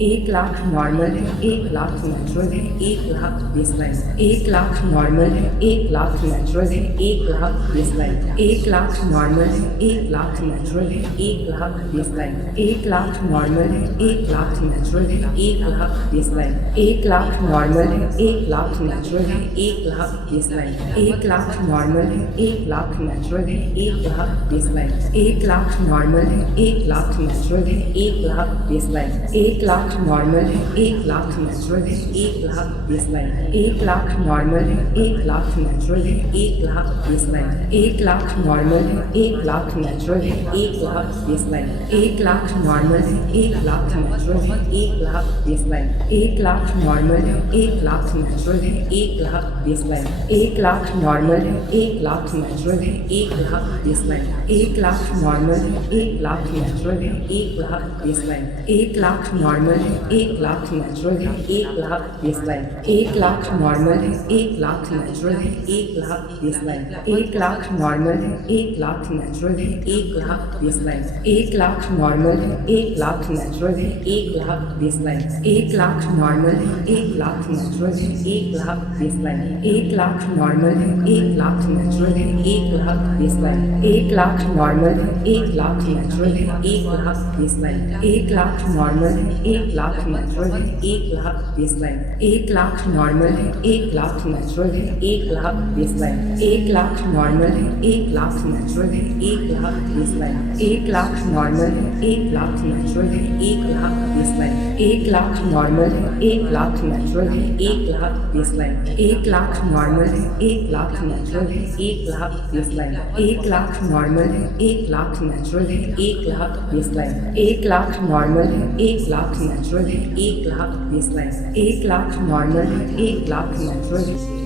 1 lakh normal है, 1 lakh natural है, 1 lakh baseline है। 1 लाख नॉर्मल है, 1 लाख नेचुरल है, 1 लाख बेसलाइन है। 1 लाख नॉर्मल है, 1 लाख नेचुरल है, 1 लाख बेसलाइन है। 1 लाख नॉर्मल है, 1 लाख नेचुरल है, 1 लाख बेसलाइन है। 1 लाख नॉर्मल है, 1 लाख नेचुरल है, 1 लाख बेसलाइन है। 1 लाख नॉर्मल है, 1 लाख नेचुरल है, 1 लाख बेसलाइन है। 1 लाख नॉर्मल है, 1 लाख नेचुरल है, 1 लाख बेसलाइन है। 1 लाख नॉर्मल है, 1 लाख नेचुरल है, 1 लाख बेसलाइन है। 1 लाख नॉर्मल है, 1 लाख नेचुरल है, 1 लाख बेसलाइन है। 1 लाख नॉर्मल है, 1 लाख नेचुरल है, 1 लाख बेसलाइन है। 1 लाख नॉर्मल है, 1 लाख नेचुरल है, 1 लाख बेसलाइन है। 1 लाख नॉर्मल है, 1 लाख नेचुरल है, 1 लाख बेसलाइन है। 1 लाख नॉर्मल है, 1 लाख नेचुरल है, 1 लाख बेसलाइन है। 1 लाख नॉर्मल है, 1 लाख नेचुरल है, 1 लाख बेसलाइन है। 1 लाख नॉर्मल है, 1 लाख नेचुरल है, 1 लाख बेसलाइन है। 1 लाख नॉर्मल है, 1 लाख नेचुरल है, 1 लाख बेसलाइन है। 1 लाख नॉर्मल है, 1 लाख नेचुरल है, 1 लाख बेसलाइन है। 1 लाख नॉर्मल है, 1 लाख नेचुरल है, 1 लाख बेसलाइन है। 1 लाख नॉर्मल है, 1 लाख नेचुरल है, 1 लाख बेसलाइन है। 1 लाख नॉर्मल है, 1 लाख नेचुरल है, 1 लाख बेसलाइन है। 1 लाख नॉर्मल है, 1 लाख नेचुरल है, 1 लाख बेसलाइन है। 1 लाख नॉर्मल है, 1 लाख नेचुरल है, 1 लाख बेसलाइन है। 1 लाख नॉर्मल है, 1 लाख नेचुरल है, 1 लाख बेसलाइन है। 1 लाख नॉर्मल है, 1 लाख नेचुरल है, 1 लाख बेसलाइन है। 1 लाख नॉर्मल है, 1 लाख नेचुरल है, 1 लाख बेसलाइन है। 1 लाख नॉर्मल है, 1 लाख नेचुरल है, 1 लाख बेसलाइन है। 1 लाख नॉर्मल है, 1 लाख नेचुरल है, 1 लाख बेसलाइन है। 1 लाख नॉर्मल है, 1 लाख नेचुरल है, 1 लाख बेसलाइन है। 1 लाख नॉर्मल है, 1 लाख नेचुरल है, 1 लाख बेसलाइन है। 1 लाख नॉर्मल है, 1 लाख नेचुरल है।